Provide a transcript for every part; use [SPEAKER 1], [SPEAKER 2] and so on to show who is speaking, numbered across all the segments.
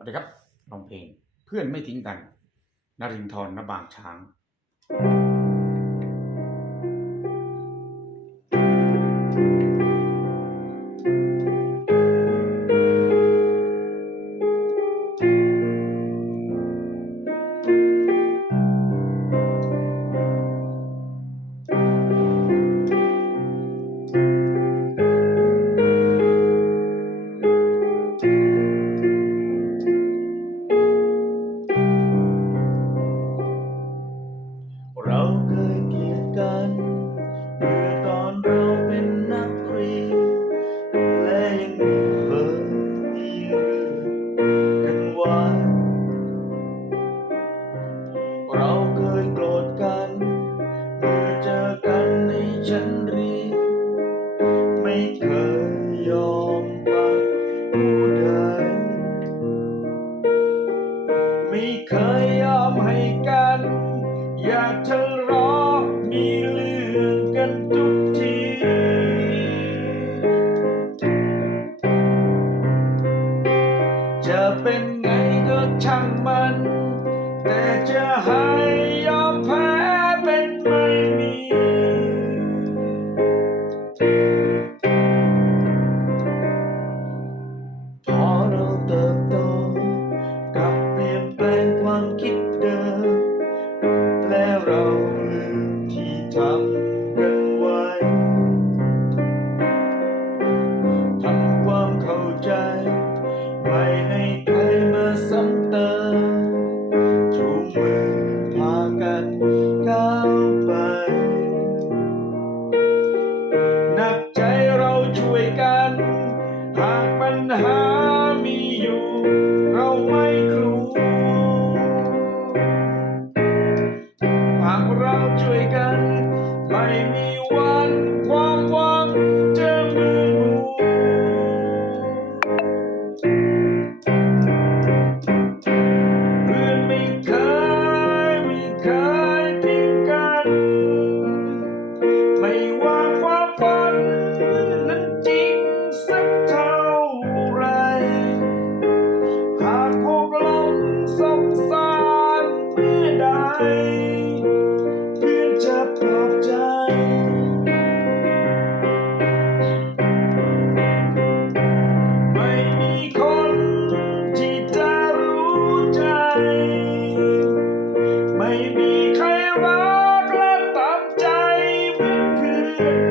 [SPEAKER 1] สวัสดีครับร้องเพลงเพื่อนไม่ทิ้งกันนรินทร์นบางช้าง
[SPEAKER 2] ยกัน ไม่มีวัน Thank you.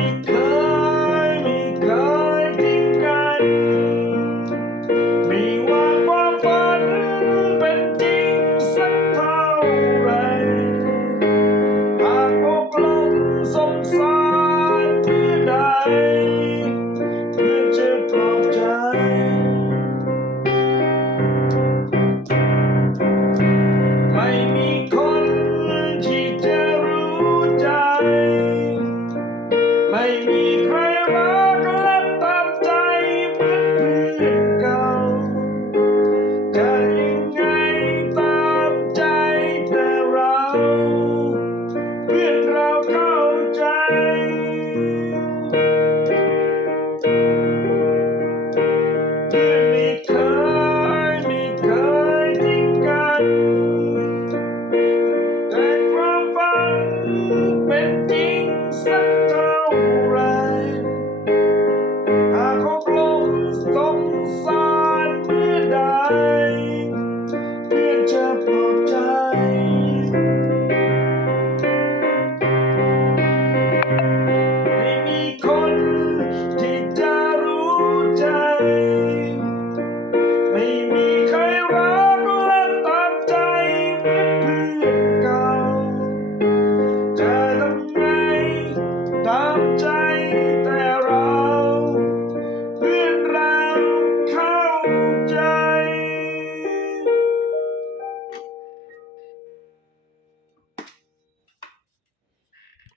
[SPEAKER 2] Thank you.